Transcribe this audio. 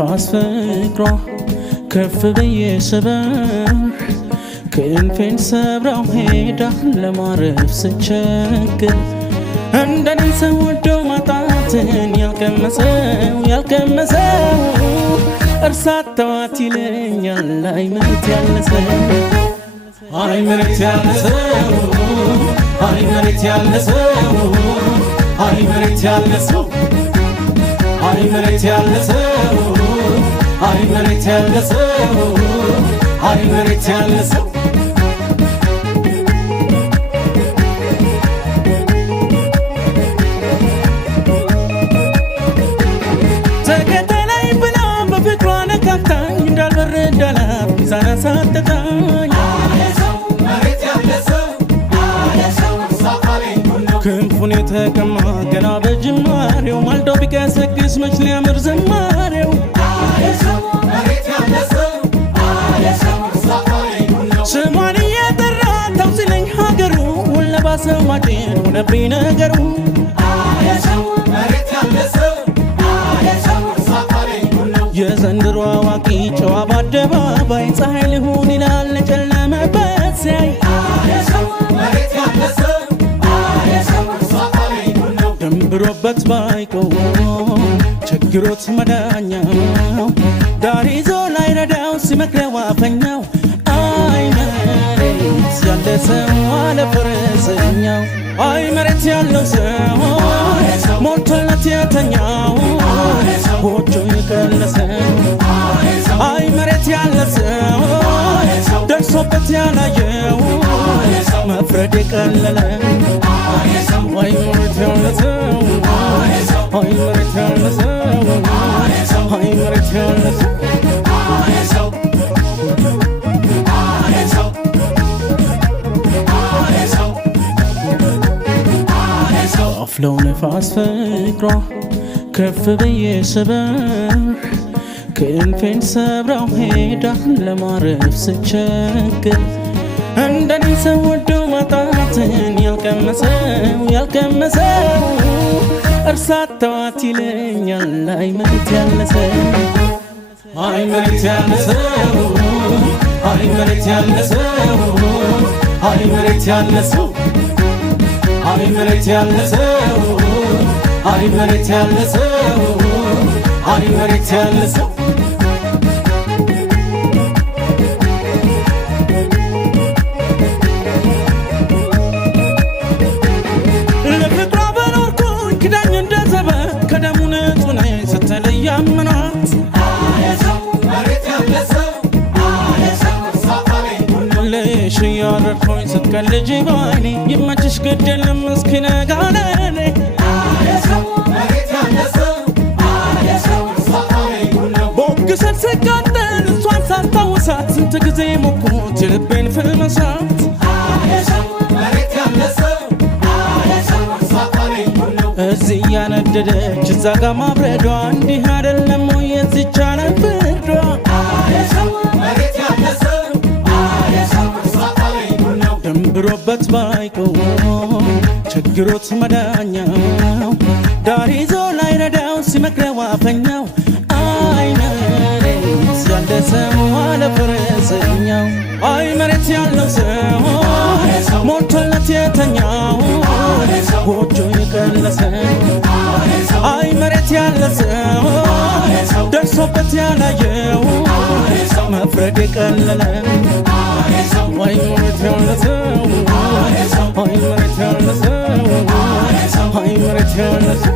ነፋስ ፍቅሯ ከፍ ብዬ ስበር ክንፌን ሰብራው ሄዳ ለማረፍ ስቸግር እንደኔ ሰው ወዶ ማጣትን ያልቀመሰው እርሳት ተዋት ይለኛል። አይ መሬት ያለሰው አይ መሬት ያለሰው አይ መሬት ያለሰው አይ መሬት ያለሰው አይ መሬት ያለሰው አይ መሬት ያለሰው አይ መሬት ያለሰው ተከተለኝ ብላ በፍቅሯ ነካካኝ እንዳልበረዳላት ሚዛን አሳጠታኝ። ክንፉን የተቀማ ገና በጅማሬው ማልዶ ቢቀሰቅስ መች ሊያምር ዝማሬው ስሟን እየጠራ ተው ሲለኝ ሀገሩ ለባሰው ማጭን ሆነብኝ ነገሩ። የዘንድሮ አዋቂ ጨዋ በአደባባይ ፀሐይ ልሁን ይላል ጨለመበት ሲያይ ደንብሮበት ባይቆም ችግሮት መዳኛው ዳር ይዞ ላይረዳው ሲመክረው አፈኛው። አይ መሬት ያለ ሰው አለ ፈረሰኛው አይ መሬት ያለው ሰው ሞልቶለት የተኛው ጎጆ የቀለሰው አይ መሬት ያለ ሰው ደርሶበት ያላየው መፍረድ የቀለለ አይ መሬት ያለ ሰው አይ መሬት ያለ ሰው አይ መሬት ያለ ሰው አፍለው ነፋስ ፍቅሯ ከፍ ብዬ ስበር ክንፌን ሰብራው ሄዳ ለማረፍ ስቸግር እንደኔ ሰው ወዶ ማጣትን ያልቀመሰው እርሳት ተዋት ይለኛል። አይ መሬት ያለሰው አይ መሬት ያለሰው አይ መሬት ያለሰው አይ መሬት ያለሰው አይ መሬት ያለሰው አይ መሬት ያለሰው አይ መሬት ያለሰው ለፍቅሯ በኖርኩኝ ክዳኝ እንደዘበ ከደሙ ንጹህ ነኝ ስትለይ አመናት ልሽ እያረድኩኝ ስትቀልጂ ባይኔ ይመችሽ ግድ የለም እስኪነጋ ለኔ ቦግሰን ስቃጠል እሷን ሳስታውሳት ስንት ጊዜ ሞኩት የልቤን ፍልመሳት እዚህ ያነደደች እዛ ጋ ማብረዷ እንዲህ አይደለም ወይ የዚች ዓለም ፍርዷ ደንብሮበት ባይቆም ችግሮት መዳኛው ዳር ይዞ ላይረዳው ሲመክረው አፈኛው አይ መሬት ያለ ሰው አለ ፈረሰኛው አይ መሬት ያለው ሰው ሞልቶለት የተኛው ጎጆ የቀለሰው አይ መሬት ያለ ሰው ደርሶበት ያላየው መፍረድ የቀለለ አይ መሬት ያለ ሰው አይ መሬት ያለ ሰው አይ መሬት ያለ ሰው